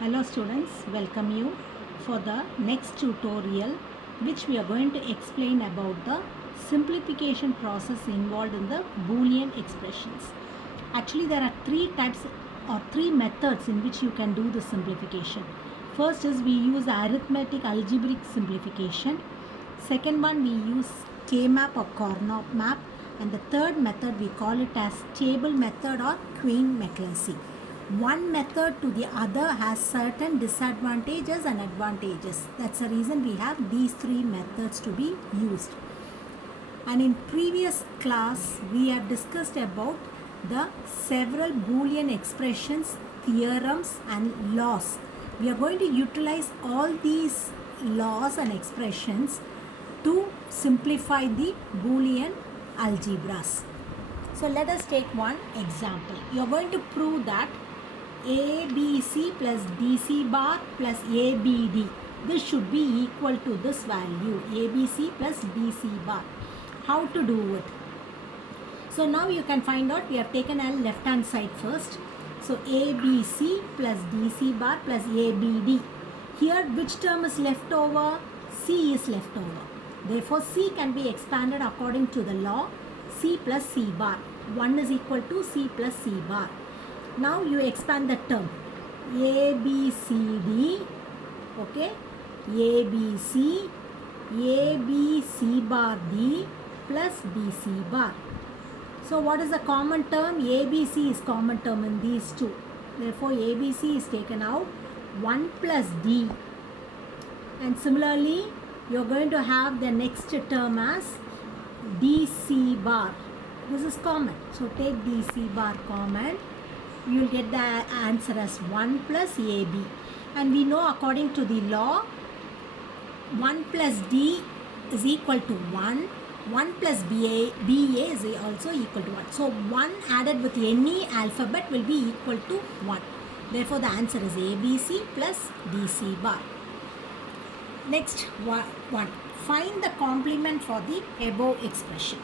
Hello students, welcome you for the next tutorial which we are going to explain about the simplification process involved in the Boolean expressions. Actually there are three types or three methods in which you can do the simplification. First is we use arithmetic algebraic simplification. Second one we use K-map or Carnot map, and the third method we call it as table method or Quine-McCleskey. One method to the other has certain disadvantages and advantages. That's the reason we have these three methods to be used. And in previous class we have discussed about the several Boolean expressions, theorems and laws. We are going to utilize all these laws and expressions to simplify the Boolean algebras. So let us take one example. You are going to prove that ABC plus DC bar plus ABD. This should be equal to this value, ABC plus DC bar. How to do it? So now you can find out. We have taken a left hand side first. So ABC plus DC bar plus ABD. Here which term is left over? C is left over. Therefore C can be expanded according to the law C plus C bar. 1 is equal to C plus C bar. Now you expand the term ABCD, okay, ABC, ABC bar D plus DC bar. So what is the common term? ABC is common term in these two. Therefore ABC is taken out, 1 plus D. And similarly you are going to have the next term as DC bar. This is common. So take DC bar common. You will get the answer as 1 plus AB. And we know according to the law 1 plus D is equal to 1. 1 plus BA is also equal to 1. So 1 added with any alphabet will be equal to 1. Therefore the answer is ABC plus DC bar. Next one. Find the complement for the above expression.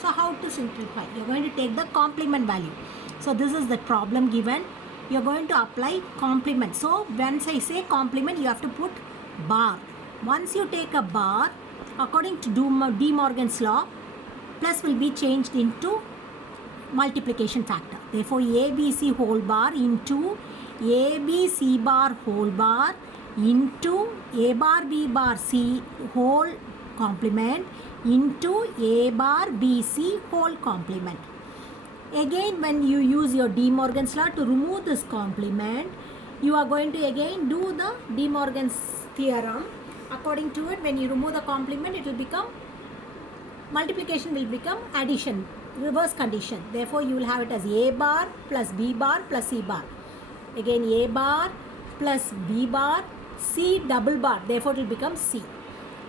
So how to simplify? You are going to take the complement value. So this is the problem given. You are going to apply complement. So once I say complement, you have to put bar. Once you take a bar, according to De Morgan's law, plus will be changed into multiplication factor. Therefore ABC whole bar into ABC bar whole bar into A bar B bar C whole complement into A bar B C whole complement. Again, when you use your De Morgan's law to remove this complement, you are going to again do the De Morgan's theorem. According to it, when you remove the complement, it will become multiplication, will become addition, reverse condition. Therefore you will have it as A bar plus B bar plus C bar. Again A bar plus B bar C double bar. Therefore it will become C.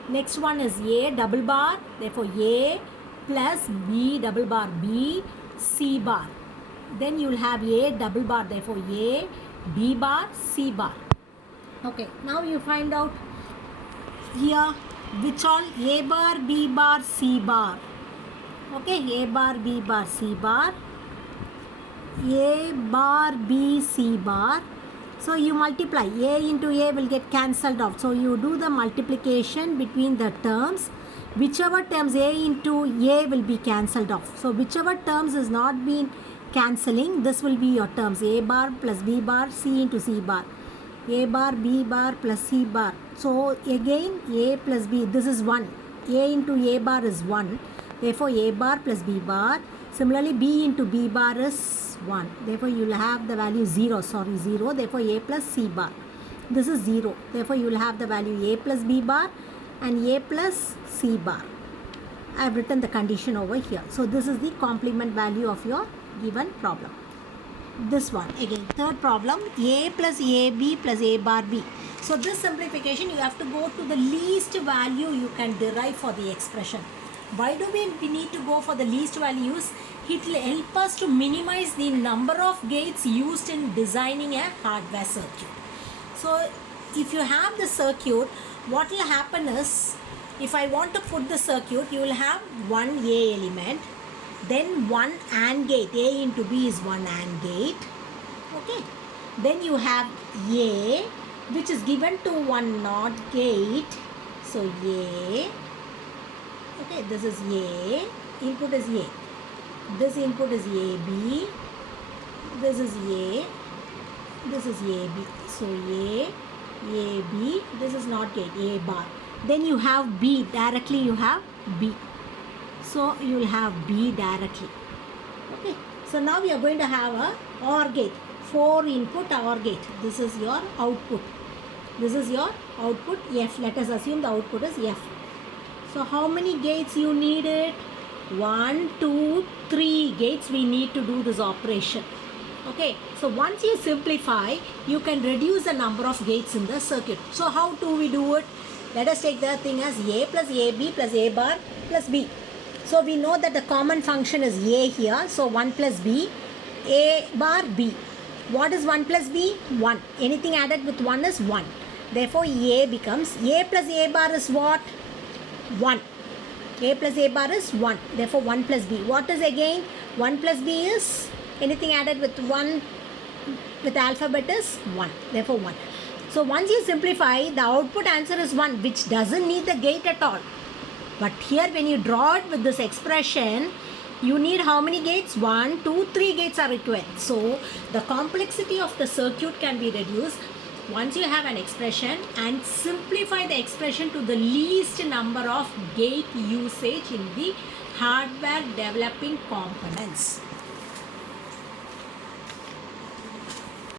Next one is A double bar. Therefore A plus B double bar B C bar. Then you will have A double bar. Therefore A B bar C bar. Okay. Now you find out here which all A bar B bar C bar. Okay. A bar B bar C bar. A bar B C bar. So you multiply. A into A will get cancelled off. So you do the multiplication between the terms. Whichever terms A into A will be cancelled off. So whichever terms is not been cancelling, this will be your terms. A bar plus B bar C into C bar. A bar B bar plus C bar. So again A plus B, this is 1. A into A bar is 1. Therefore A bar plus B bar. Similarly B into B bar is 1. Therefore you will have the value 0. Sorry, 0. Therefore A plus C bar. This is 0. Therefore you will have the value A plus B bar and A plus C bar. I have written the condition over here. So this is the complement value of your given problem. This one again, third problem, A plus AB plus A bar B. So this simplification you have to go to the least value you can derive for the expression. Why do we need to go for the least values? It will help us to minimize the number of gates used in designing a hardware circuit. So if you have the circuit, what will happen is, if I want to put the circuit, you will have one A element, then one AND gate. A into B is one AND gate. Okay. Then you have A, which is given to one NOT gate. So A, okay, this is A, input is A. This input is AB, this is A, this is AB. So A, AB, this is NOT gate, A bar. Then you have B, directly you have B. So you will have B directly. Okay, so now we are going to have a OR gate, 4 input OR gate. This is your output. This is your output F. Let us assume the output is F. So how many gates you needed? 1, 2, 3 gates we need to do this operation. Okay, so once you simplify, you can reduce the number of gates in the circuit. So how do we do it? Let us take the thing as A plus AB plus A bar plus B. So we know that the common function is A here. So 1 plus B, A bar B. What is 1 plus B? 1. Anything added with 1 is 1. Therefore A becomes A plus A bar is what? 1. A plus A bar is 1. Therefore 1 plus B. What is again? 1 plus B is anything added with 1 with alphabet is 1. Therefore 1. So once you simplify, the output answer is 1, which doesn't need the gate at all. But here when you draw it with this expression, you need how many gates? 1, 2, 3 gates are required. So the complexity of the circuit can be reduced once you have an expression and simplify the expression to the least number of gate usage in the hardware developing components.